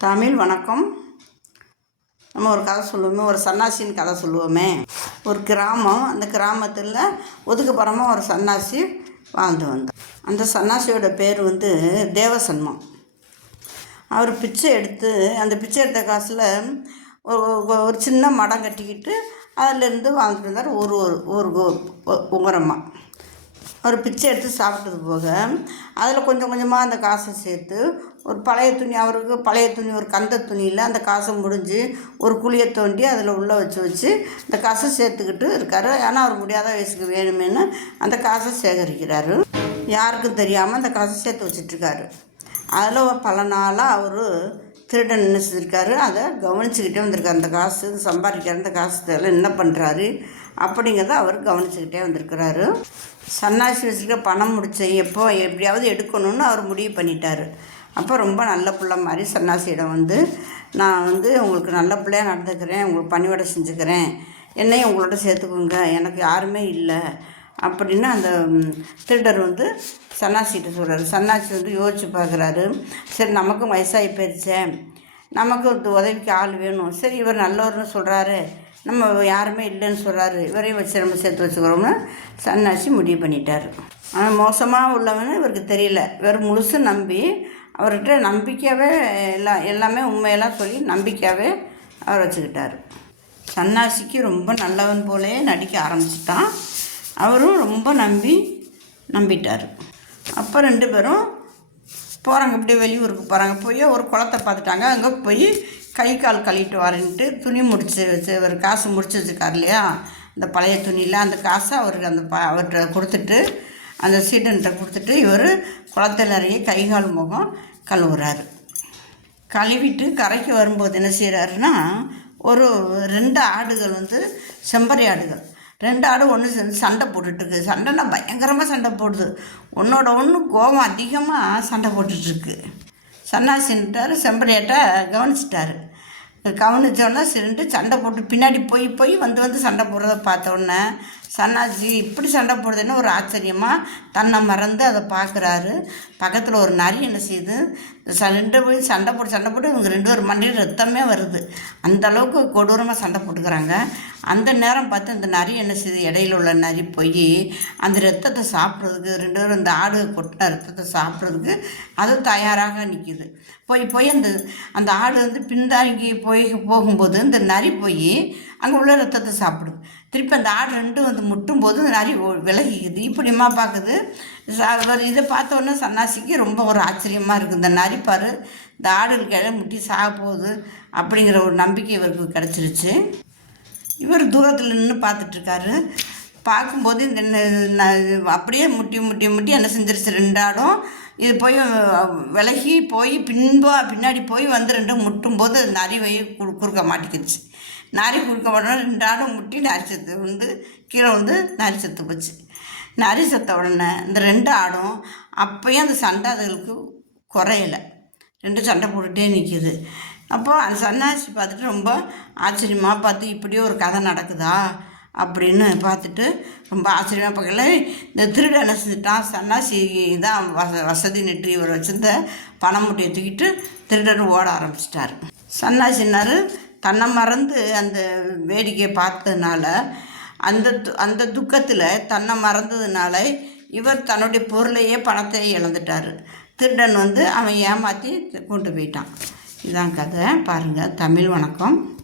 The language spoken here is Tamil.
தமிழ் வணக்கம். நம்ம ஒரு கதை சொல்லுவோமே ஒரு சன்னாசின்னு கதை சொல்லுவோமே. ஒரு கிராமம் அந்த கிராமத்தில் ஒதுக்குப்புறமாக ஒரு சன்னாசி வாழ்ந்து வந்தார். அந்த சன்னாசியோட பேர் வந்து தேவசன்மம் அவர் பிச்சை எடுத்து அந்த பிச்சை எடுத்த காசில் ஒரு சின்ன மடம் கட்டிக்கிட்டு அதிலேருந்து வாழ்ந்துட்டு இருந்தார் ஒரு ஒரு ஒரு உங்கரமாக அவர் பிச்சை எடுத்து சாப்பிட்டது போக அதில் கொஞ்சம் கொஞ்சமாக அந்த காசை சேர்த்து ஒரு பழைய துணி அவருக்கு பழைய துணி ஒரு கந்த துணியில் அந்த காசை முடிஞ்சு ஒரு குழியை தோண்டி அதில் உள்ளே வச்சு வச்சு அந்த காசை சேர்த்துக்கிட்டு இருக்கார். ஏன்னா அவர் முடியாத வயசுக்கு வேணுமேனு அந்த காசை சேகரிக்கிறாரு. யாருக்கும் தெரியாமல் அந்த காசை சேர்த்து வச்சிட்ருக்காரு. அதில் பல நாளாக அவர் திருடன் என்ன செஞ்சுருக்காரு அதை கவனிச்சுக்கிட்டே வந்திருக்காரு. அந்த காசு சம்பாதிக்கிற அந்த காசு என்ன பண்ணுறாரு அப்படிங்கிறத அவர் கவனிச்சுக்கிட்டே வந்திருக்கிறாரு. சன்னாசி வச்சுருக்க பணம் முடிச்ச எப்போ எப்படியாவது எடுக்கணும்னு அவர் முடிவு பண்ணிட்டார். அப்போ ரொம்ப நல்ல பிள்ளை மாதிரி சன்னாசியிடம் வந்து நான் வந்து உங்களுக்கு நல்ல பிள்ளையாக நடந்துக்கிறேன் உங்களுக்கு பணிவிடை செஞ்சுக்கிறேன் என்னையும் உங்களோட சேர்த்துக்கோங்க எனக்கு யாருமே இல்லை அப்படின்னு அந்த திருடர் வந்து சன்னாசிகிட்ட சொல்கிறாரு சன்னாசி வந்து யோசிச்சு பார்க்குறாரு சரி நமக்கும் வயசாகி போயிடுச்சே நமக்கு உதவிக்கு ஆள் வேணும். சரி இவர் நல்லவர்னு சொல்கிறாரு நம்ம யாருமே இல்லைன்னு சொல்கிறாரு இவரையும் வச்சு நம்ம சேர்த்து வச்சுக்கிறோம்னு சன்னாசி முடிவு பண்ணிட்டார். ஆனால் மோசமாக உள்ளவன்னு இவருக்கு தெரியல. இவர் முழுசு நம்பி அவர்கிட்ட நம்பிக்கையாகவே எல்லாம் எல்லாமே உண்மையெல்லாம் சொல்லி நம்பிக்கையாகவே அவர் வச்சுக்கிட்டார். சன்னாசிக்கு ரொம்ப நல்லவன் போலே நடிக்க ஆரம்பிச்சிட்டான். அவரும் ரொம்ப நம்பி நம்பிட்டார். அப்போ ரெண்டு பேரும் போகிறாங்க இப்படியே வெளியூருக்கு போகிறாங்க போய் ஒரு குளத்தை பார்த்துட்டாங்க. அங்கே போய் கை கால் கழுவிட்டு வரேன்ட்டு துணி முடிச்சு வச்சு அவர் காசு முடிச்சு வச்சுருக்கார் இல்லையா? அந்த பழைய துணியில் அந்த காசை அவருக்கு அந்த ப அவர்கிட்ட கொடுத்துட்டு அந்த சீடன்கிட்ட கொடுத்துட்டு இவர் குளத்தில் நிறைய கை கால் முகம் கழுவுறாரு. கழுவிட்டு கரைக்கு வரும்போது என்ன செய்கிறாருன்னா ஒரு ரெண்டு ஆடுகள் வந்து செம்பரி ஆடுகள். ரெண்டு ஆடு ஒன்று சேர்ந்து சண்டை போட்டுட்ருக்கு சண்டைனா பயங்கரமாக சண்டை போடுது. ஒன்றோட ஒன்று கோபம் அதிகமாக சண்டை போட்டுட்ருக்கு சன்னாசின்ட்டார் செம்பரியாட்ட கவனிச்சிட்டாரு. கவனித்தோடனே சரின்ட்டு சண்டை போட்டு பின்னாடி போய் போய் வந்து வந்து சண்டை போடுறத பார்த்தோன்னே சன்னாசி இப்படி சண்டை போடுதுன்னு ஒரு ஆச்சரியமாக தன்னை மறந்து அதை பார்க்குறாரு. பக்கத்தில் ஒரு நரி என்ன செய்யுது? ரெண்டு போய் சண்டை போட்டு சண்டை போட்டு இவங்க ரெண்டு ஒரு மண்டையில் ரத்தமே வருது. அந்த அளவுக்கு கொடூரமாக சண்டை போட்டுக்கிறாங்க. அந்த நேரம் பார்த்து இந்த நரி என்ன செய்யுது? இடையில உள்ள நரி போய் அந்த ரத்தத்தை சாப்பிட்றதுக்கு ரெண்டு பேரும் இந்த ஆடு கொட்டின ரத்தத்தை சாப்பிட்றதுக்கு அது தயாராக நிற்கிது போய் போய் அந்த அந்த ஆடு வந்து பின்தாங்கி போய் போகும்போது இந்த நரி போய் அங்கே உள்ள ரத்தத்தை சாப்பிடுது. திருப்பி அந்த ஆடு ரெண்டும் வந்து முட்டும் போது நரி விலகிக்குது. இப்படிமா பார்க்குது இதை பார்த்தோன்னே சன்னாசிக்கு ரொம்ப ஒரு ஆச்சரியமாக இருக்குது. இந்த நரிப்பார் இந்த ஆடுகள் கிழ முட்டி சாக போகுது அப்படிங்கிற ஒரு நம்பிக்கை இவருக்கு கிடச்சிருச்சு. இவர் தூரத்தில் நின்று பார்த்துட்ருக்காரு பார்க்கும்போது இந்த அப்படியே முட்டி முட்டி முட்டி என்ன செஞ்சிருச்சு ரெண்டாடும் இது போய் விலகி போய் பின்பா பின்னாடி போய் வந்து ரெண்டும் முட்டும்போது நரி குறு குறுக்க மாட்டிக்கிச்சு. நரி குறுக்க மாட்டோம் ரெண்டாடும் முட்டி நரி செத்து வந்து கீழே வந்து நரி செத்து போச்சு. நரி செத்த உடனே இந்த ரெண்டு ஆடும் அப்போயும் அந்த சண்டை அதுகளுக்கு குறையலை. ரெண்டு சண்டை போட்டுகிட்டே நிற்கிது அப்போது அந்த சன்னாசி பார்த்துட்டு ரொம்ப ஆச்சரியமாக பார்த்து இப்படியே ஒரு கதை நடக்குதா? அப்படின்னு பார்த்துட்டு ரொம்ப ஆச்சரியமாக பார்க்கல. இந்த திருட என்ன செஞ்சுட்டான் சன்னாசி தான் வச வசதி நெற்றி இவர் வச்சிருந்த பணம் மூட்டையை தூக்கிட்டு திருடன் ஓட ஆரம்பிச்சிட்டார். சன்னாசினார் தன்னை மறந்து அந்த வேடிக்கையை பார்த்ததுனால அந்த அந்த துக்கத்தில் தன்னை மறந்ததுனால இவர் தன்னுடைய பொருளையே பணத்தை இழந்துட்டார். திருடன் வந்து அவன் ஏமாற்றி கொண்டு போயிட்டான். இதான் கதை. பாருங்கள் தமிழ் வணக்கம்.